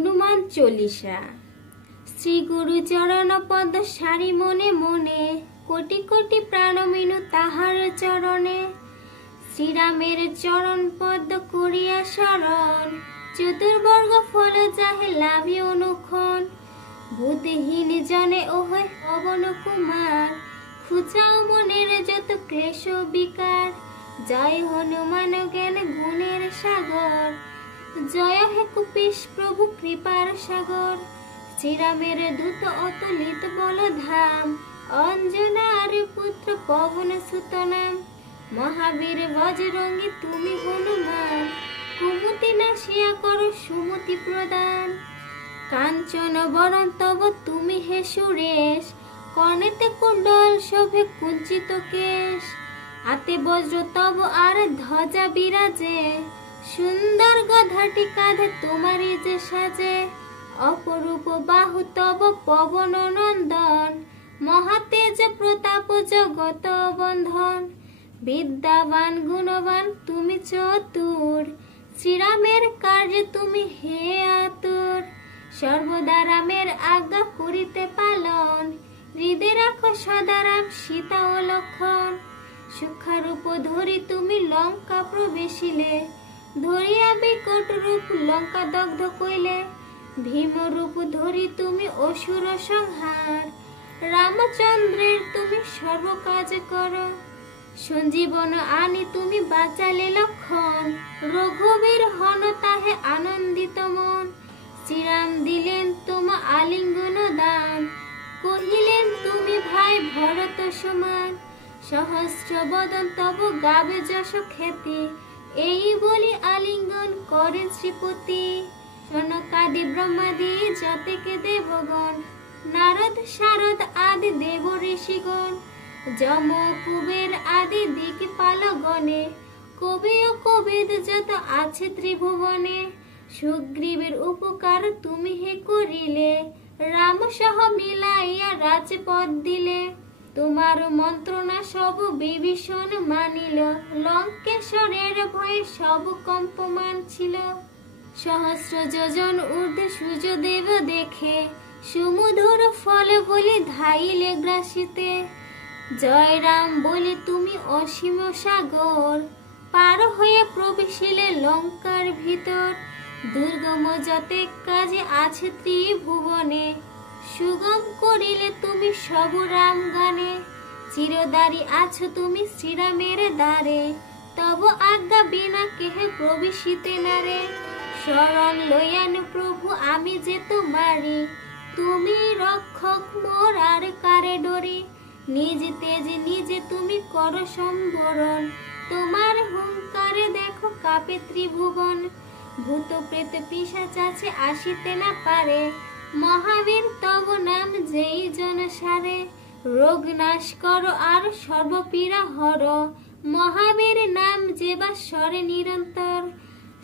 হনুমান চল্লিশা। শ্রী গুরু চরণ পদ সারি মনে মনে, কোটি কোটি প্রাণ মিনু তাহার চরণে। শ্রীরামের চরণ পদ করিয়া শরণ, চতুর্বর্গ ফল যাহে লাভি অনুক্ষণ। বুদ্ধিহীন জনে ওহে পবন কুমার, খুঁজাও মনের যত ক্লেশ বিকার। জয় হনুমান জ্ঞান গুণের সাগর, জয় হে কপিশ প্রভু কৃপার সাগর। শ্রীরামের দূত অতুলিত বল ধাম, অঞ্জনার পুত্র পবন সুত নাম। মহাবীর বজরঙ্গী তুমি হনুমান, কুমতি নাশিয়া করো সুমতি প্রদান। কাঞ্চন বরণ তব তুমি হে সুরেশ, কর্ণেতে কুণ্ডল শোভে কুঞ্চিত কেশ। হাতে বজ্র তব আর ধ্বজা বিরাজে, সুন্দর গধাটি কাঁধে তোমারই যে সাজে। অপরূপ বাহু তব পবন নন্দন, মহাতেজ প্রতাপ জগত বন্ধন। বিদ্যাবান গুণবান তুমি চতুর, শ্রীরামের কার্যে তুমি হে আতুর। সর্বদা রামের আজ্ঞা করিতে পালন, হৃদে রাখো সদা রাম সীতা ও লক্ষণ। সূক্ষ্মরূপ ধরি তুমি লঙ্কা প্রবেশিলে, ধরিয়া বিকট রূপ লঙ্কা দগ্ধ কইলে। ভীম রূপ ধরি তুমি অসুর সংহার, রামচন্দ্রের তুমি সর্ব কাজ করো। সঞ্জীবন আনি তুমি বাঁচালে লক্ষণ, রঘুবীর হন তাহে আনন্দিত মন। শ্রীরাম দিলেন তোমা আলিঙ্গন দান, কহিলেন তুমি ভাই ভরত সমান। সহস্র বদন তব গাবে যশ খ্যাতি, এই বলি আলিঙ্গন করেন শ্রীপতি। সনকাদি ব্রহ্মাদি যতেকে দেবগণ, নারদ শারদ আদি দেব ঋষিগণ। যম কুবের আদি দিকপালগণে, কবি ও কবিদ যত আছে ত্রিভুবনে। সুগ্রীবের উপকার তুমি হে করিলে, রাম সহ মিলাইয়া রাজপদ দিলে। তোমার মন্ত্রণা সব বিভীষণ মানিল, লঙ্কেশ্বরের ভয়ে সব কম্পমান ছিল। সহস্র যোজন ঊর্ধ্বে সূর্যদেব দেখে, সুমধুর ফল বলি ধাইলে গ্রাসিতে। জয় রাম বলি তুমি অসীম সাগর, পার হয়ে প্রবেশিলে লঙ্কার ভিতর। দুর্গম যতে কাজে আছে ত্রিভুবনে, সুগম করিলে তুমি সব রাম গানে। চিরদারি আছো তুমি শ্রীরামের দ্বারে, তব আজ্ঞা বিনা কেহে প্রবেশিতে নারে। শরণ লইয়ান প্রভু আমি যে তোমারি, তুমি রক্ষক মোর আর কারে ডরি। নিজ তেজ নিজে তুমি করো সম্বরণ, তোমার হুঙ্কারে দেখো কাপে ত্রিভুবন। ভূত প্রেত পিশাচ আছে আসিতে না পারে, মহাবীর তব নাম যেই জন সারে। রোগ নাশ করো আর সর্বপীড়া হর, মহাবীর নাম যে বা স্বরে নিরন্তর।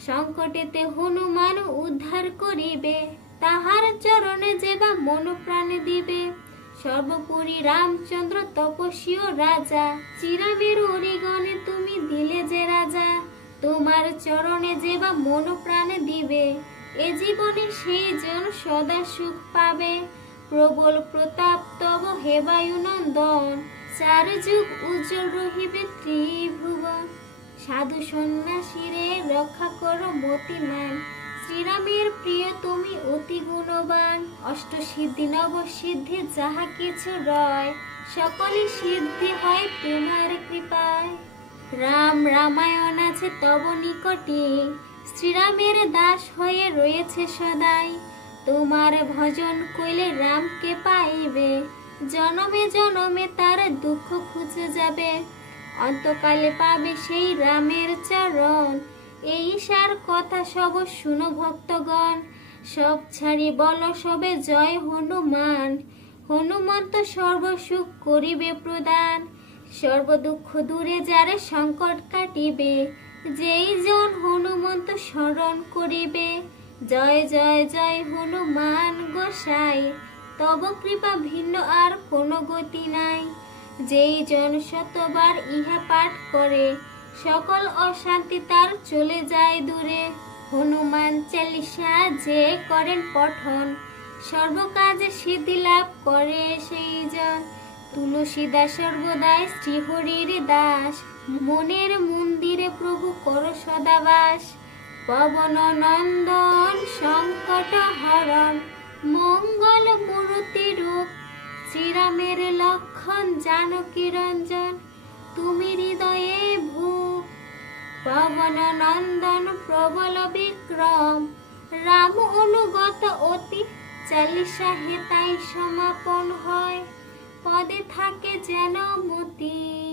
সংকটেতে হনুমান উদ্ধার করিবে, তাহার চরণে যে বা মন প্রাণ দিবে। সর্বোপরি রামচন্দ্র তপস্বী ও রাজা, শ্রীরামের অরিগণে তুমি দিলে যে রাজা। তোমার চরণে যে বা মন প্রাণ দিবে, এ জীবনে সেই জন সদা সুখ পাবে। প্রবল প্রতাপ তব হে বায়ুনন্দন, চার যুগ উজ্জ্বল রহিবে ত্রিভুবন। সাধু সন্ন্যাসীরে রক্ষা করো মতিমান, শ্রীরামের প্রিয় তুমি অতি গুণবান। অষ্ট সিদ্ধি নব সিদ্ধি যাহা কিছু রয়, সকলই সিদ্ধি হয় তোমার কৃপায়। রাম রামায়ণ আছে তব নিকটে, শ্রীরামের দাস হয়ে রয়েছে সদাই। তোমার ভজন কইলে রামকে পাইবে, জনমে জনমে তার দুঃখ খুঁজে যাবে। অন্তকালে পাবে সেই রামের চরণ, এই সার কথা সব শুনো ভক্তগণ। সব ছাড়ি বল সবে জয় হনুমান, হনুমন্ত সর্বসুখ করিবে প্রদান। সর্ব দুঃখ দূরে যারে সংকট কাটিবে, যেই জন হনুমন্ত স্মরণ করিবে। জয় জয় জয় হনুমান গোসাই, তব কৃপা ভিন্ন আর কোনো গতি নাই। যেই জন শতবার ইহা পাঠ করে, সকল অশান্তি তার চলে যায় দূরে। হনুমান চালিসা যে করেন পঠন, সর্বকাজে সিদ্ধি লাভ করে সেই জন। তুলসীদাস সর্বদাই শ্রীহরির দাস, মনের মন্দিরে প্রভু করো সদাবাস। পবন নন্দন সংকট হরণ, মঙ্গল মূর্তি রূপ, শ্রীরামের লক্ষণ জানকী রঞ্জন, তুমি হৃদয়ে ভূপ। পবন নন্দন প্রবল বিক্রম, রাম অনুগত অতি, চালিসা হেতাই সমাপন হয়, পদে থাকে যেন মতি।